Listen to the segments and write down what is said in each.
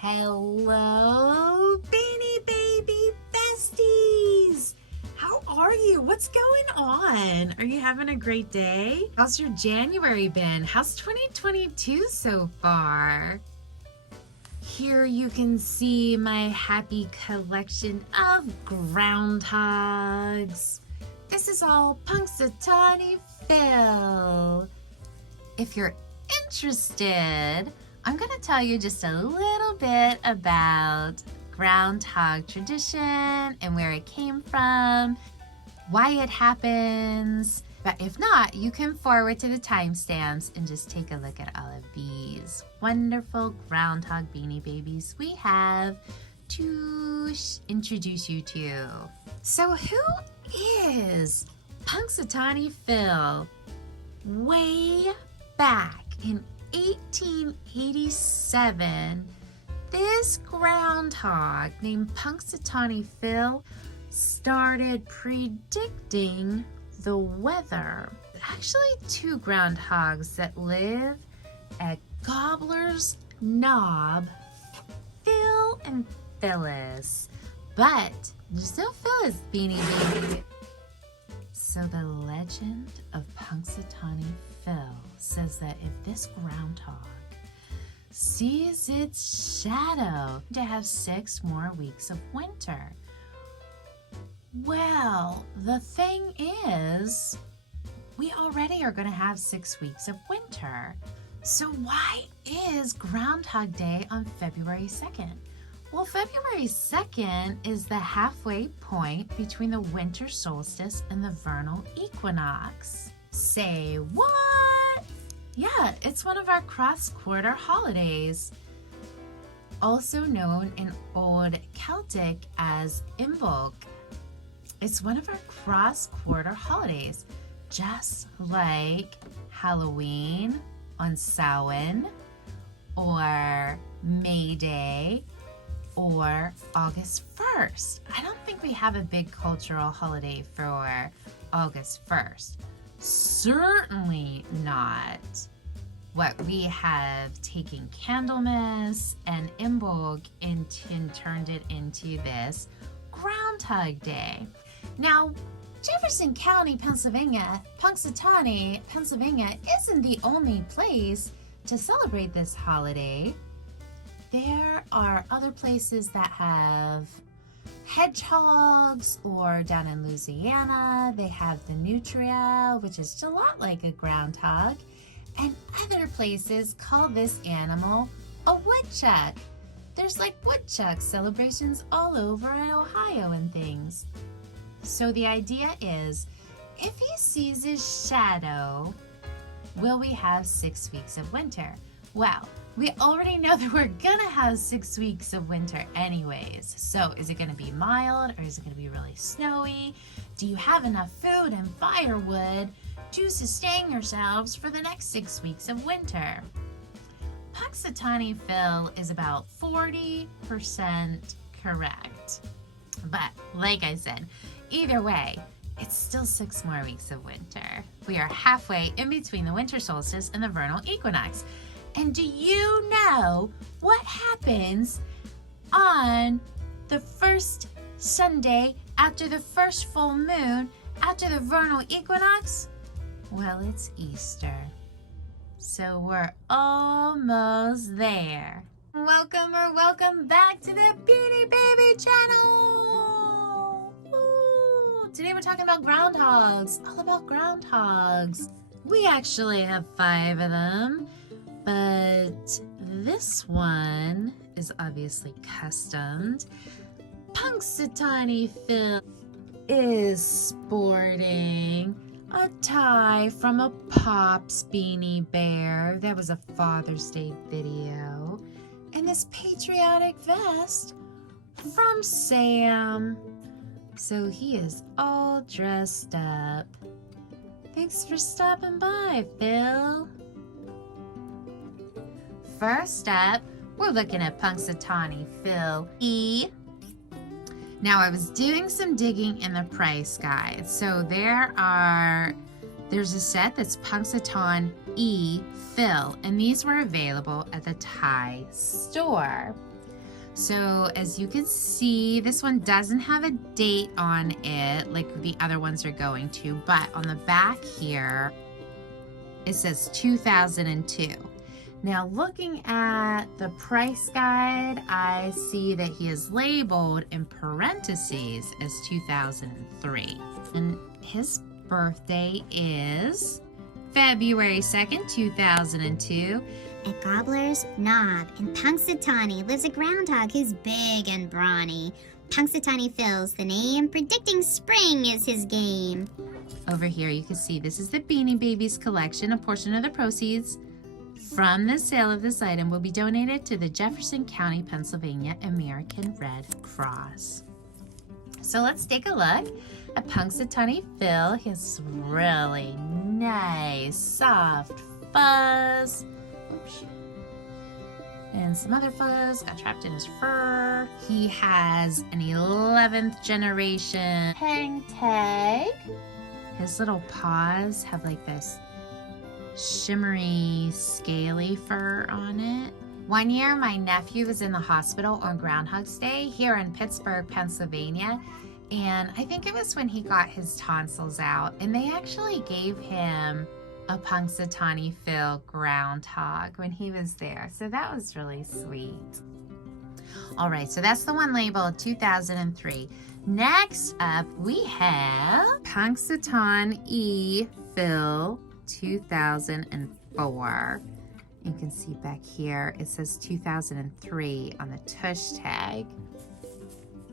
Hello, Beanie Baby besties! How are you? What's going on? Are you having a great day? How's your January been? How's 2022 so far? Here you can see my happy collection of groundhogs. This is all Punxsutawney Phil. If you're interested, I'm going to tell you just a little bit about groundhog tradition and where it came from, why it happens. But if not, you can forward to the timestamps and just take a look at all of these wonderful groundhog beanie babies we have to introduce you to. So who is Punxsutawney Phil? Way back in 1887, this groundhog named Punxsutawney Phil started predicting the weather. Actually, two groundhogs that live at Gobbler's Knob, Phil and Phyllis. But there's no Phyllis Beanie Baby. So the legend of Punxsutawney Phil says that if this groundhog sees its shadow to have 6 more weeks of winter. Well, the thing is, we already are going to have 6 weeks of winter. So why is Groundhog Day on February 2nd? Well, February 2nd is the halfway point between the winter solstice and the vernal equinox. Say what? Yeah, it's one of our cross-quarter holidays, also known in Old Celtic as Imbolc. It's one of our cross-quarter holidays, just like Halloween on Samhain, or May Day, or August 1st. I don't think we have a big cultural holiday for August 1st. Certainly not what we have taken Candlemas and Imbolc and turned it into this Groundhog Day. Now, Jefferson County, Pennsylvania, Punxsutawney, Pennsylvania isn't the only place to celebrate this holiday. There are other places that have hedgehogs, or down in Louisiana, they have the nutria, which is a lot like a groundhog, and other places call this animal a woodchuck. There's like woodchuck celebrations all over Ohio and things. So the idea is, if he sees his shadow, will we have 6 weeks of winter? Well, we already know that we're gonna have 6 weeks of winter anyways. So is it gonna be mild, or is it gonna be really snowy? Do you have enough food and firewood to sustain yourselves for the next 6 weeks of winter? Punxsutawney Phil is about 40% correct. But like I said, either way, it's still 6 more weeks of winter. We are halfway in between the winter solstice and the vernal equinox. And do you know what happens on the first Sunday after the first full moon after the vernal equinox? Well, it's Easter. So we're almost there. Welcome back to the Beanie Baby channel. Ooh, today we're talking about groundhogs, all about groundhogs. We actually have 5 of them. But this one is obviously customed. Punxsutawney Phil is sporting a tie from a Pops Beanie Bear. That was a Father's Day video. And this patriotic vest from Sam. So he is all dressed up. Thanks for stopping by, Phil. First up, we're looking at Punxsutawney Phil E. Now, I was doing some digging in the price guide. So there's a set that's Punxsutawn-e Phil, and these were available at the Thai store. So as you can see, this one doesn't have a date on it like the other ones are going to, but on the back here, it says 2002. Now looking at the price guide, I see that he is labeled in parentheses as 2003. And his birthday is February 2nd, 2002. At Gobbler's Knob in Punxsutawney lives a groundhog who's big and brawny. Punxsutawney Phil's the name, predicting spring is his game. Over here you can see this is the Beanie Babies collection. A portion of the proceeds from the sale of this item will be donated to the Jefferson County, Pennsylvania American Red Cross. So let's take a look at Punxsutawney Phil. He has really nice, soft fuzz. Oops. And some other fuzz got trapped in his fur. He has an 11th generation hang tag. His little paws have like this shimmery, scaly fur on it. One year, my nephew was in the hospital on Groundhog's Day here in Pittsburgh, Pennsylvania. And I think it was when he got his tonsils out. And they actually gave him a Punxsutawney Phil groundhog when he was there. So that was really sweet. All right, so that's the one labeled 2003. Next up, we have Punxsutawn-e Phil 2004. You can see back here, it says 2003 on the tush tag.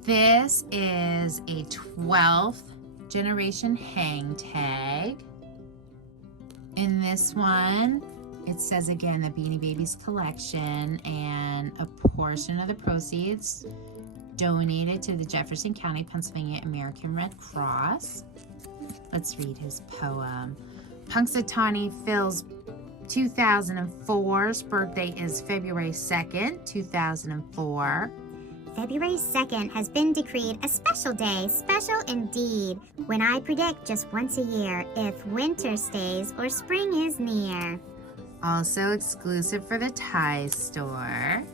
This is a 12th generation hang tag. In this one, it says again the Beanie Babies collection, and a portion of the proceeds donated to the Jefferson County, Pennsylvania American Red Cross. Let's read his poem. Punxsutawney Phil's 2004's birthday is February 2nd, 2004. February 2nd has been decreed a special day, special indeed, when I predict just once a year if winter stays or spring is near. Also exclusive for the tie store.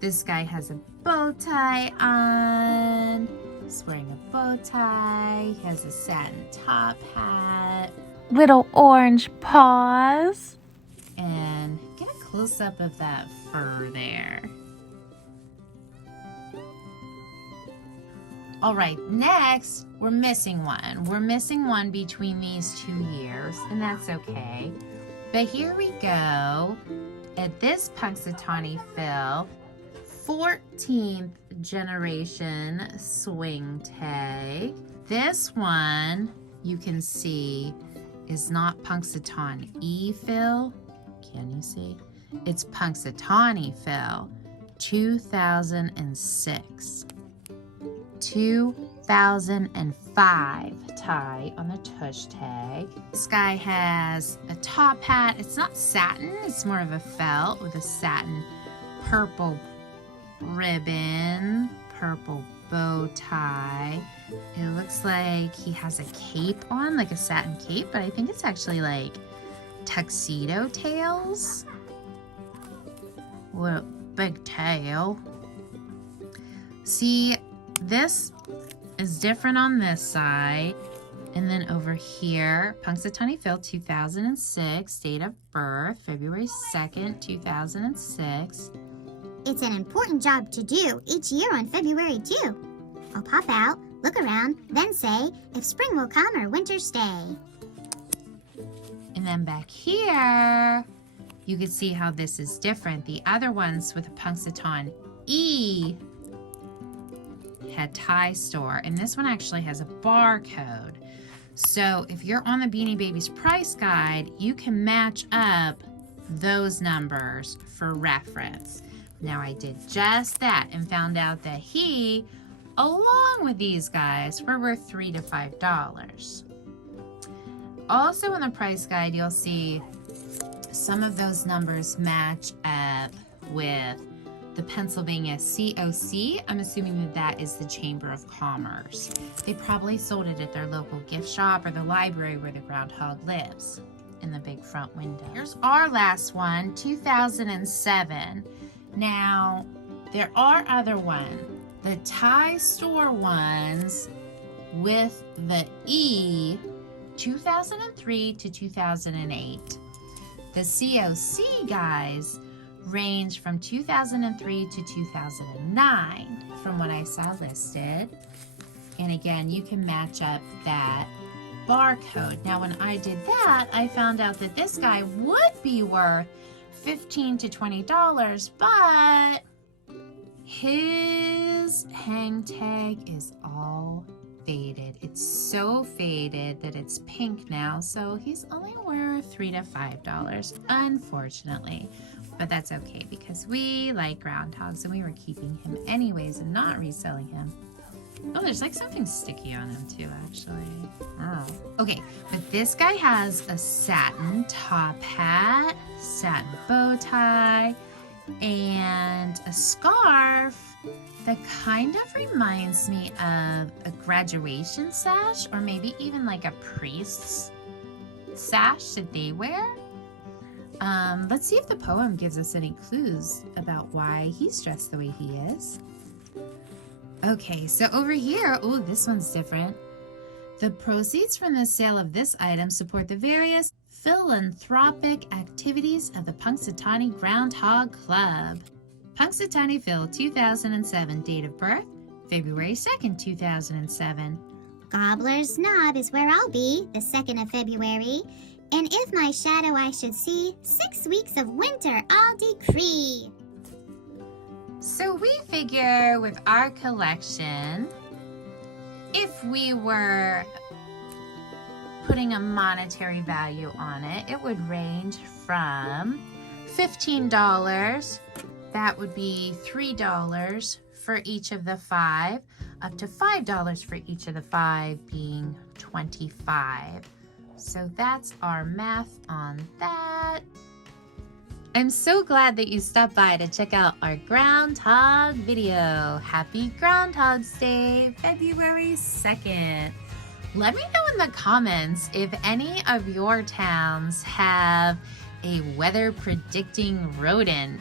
This guy has a bow tie on. He's wearing a bow tie. He has a satin top hat. Little orange paws. And get a close-up of that fur there. All right, next, we're missing one. We're missing one between these 2 years, and that's okay. But here we go at this Punxsutawney Phil 14th generation swing tag. This one, you can see, is not Punxsutawn-e Phil. Can you see? It's Punxsutawney Phil 2006. 2005 tie on the tush tag. This guy has a top hat. It's not satin, it's more of a felt with a satin purple ribbon, purple bow tie. It looks like he has a cape on, like a satin cape, but I think it's actually like tuxedo tails. What a big tail. See, this is different on this side. And then over here, Punxsutawney Phil 2006, date of birth, February 2nd, 2006. It's an important job to do each year on February 2. I'll pop out, look around, then say if spring will come or winter stay. And then back here, you can see how this is different. The other ones with the Punxsutawn-e had tie store, and this one actually has a barcode. So if you're on the Beanie Babies price guide, you can match up those numbers for reference. Now I did just that and found out that he, along with these guys, were worth $3 to $5. Also on the price guide, you'll see some of those numbers match up with the Pennsylvania COC. I'm assuming that that is the Chamber of Commerce. They probably sold it at their local gift shop or the library where the groundhog lives in the big front window. Here's our last one, 2007. Now, There are other ones. The Thai store ones with the E, 2003 to 2008. The COC guys range from 2003 to 2009 from what I saw listed. And again, you can match up that barcode. Now, when I did that, I found out that this guy would be worth $15 to $20, but his hang tag is all faded. It's so faded that it's pink now, so he's only worth $3 to $5, unfortunately. But that's okay because we like groundhogs and we were keeping him anyways and not reselling him. Oh, there's like something sticky on him too, actually. Oh. Okay, but this guy has a satin top hat, satin bow tie, and a scarf that kind of reminds me of a graduation sash, or maybe even like a priest's sash that they wear. Let's see if the poem gives us any clues about why he's dressed the way he is. Okay, so over here, oh, this one's different. The proceeds from the sale of this item support the various philanthropic activities of the Punxsutawney Groundhog Club. Punxsutawney Phil, 2007, date of birth, February 2nd, 2007. Gobbler's Knob is where I'll be, the 2nd of February. And if my shadow I should see, 6 weeks of winter I'll decree. So we figure with our collection, if we were putting a monetary value on it, it would range from $15, that would be $3 for each of the 5, up to $5 for each of the 5, being $25. So that's our math on that. I'm so glad that you stopped by to check out our Groundhog video. Happy Groundhog's Day, February 2nd. Let me know in the comments if any of your towns have a weather predicting rodent.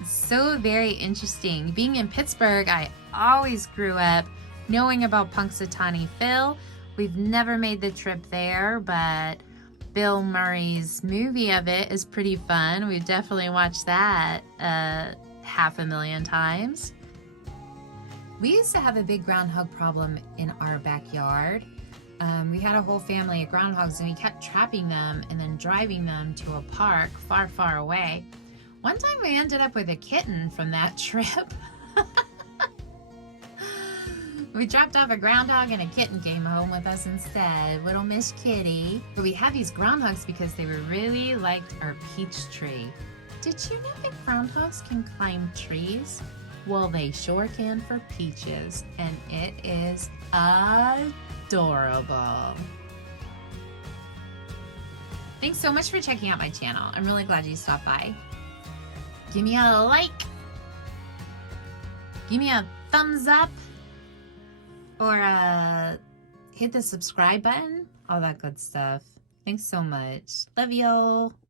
It's so very interesting. Being in Pittsburgh, I always grew up knowing about Punxsutawney Phil. We've never made the trip there, but Bill Murray's movie of it is pretty fun. We've definitely watched that 500,000 times. We used to have a big groundhog problem in our backyard. We had a whole family of groundhogs and we kept trapping them and then driving them to a park far, far away. One time we ended up with a kitten from that trip. We dropped off a groundhog and a kitten came home with us instead, little Miss Kitty. But we had these groundhogs because they were really liked our peach tree. Did you know that groundhogs can climb trees? Well, they sure can for peaches, and it is adorable. Thanks so much for checking out my channel. I'm really glad you stopped by. Give me a like. Give me a thumbs up. Or hit the subscribe button, all that good stuff. Thanks so much. Love y'all.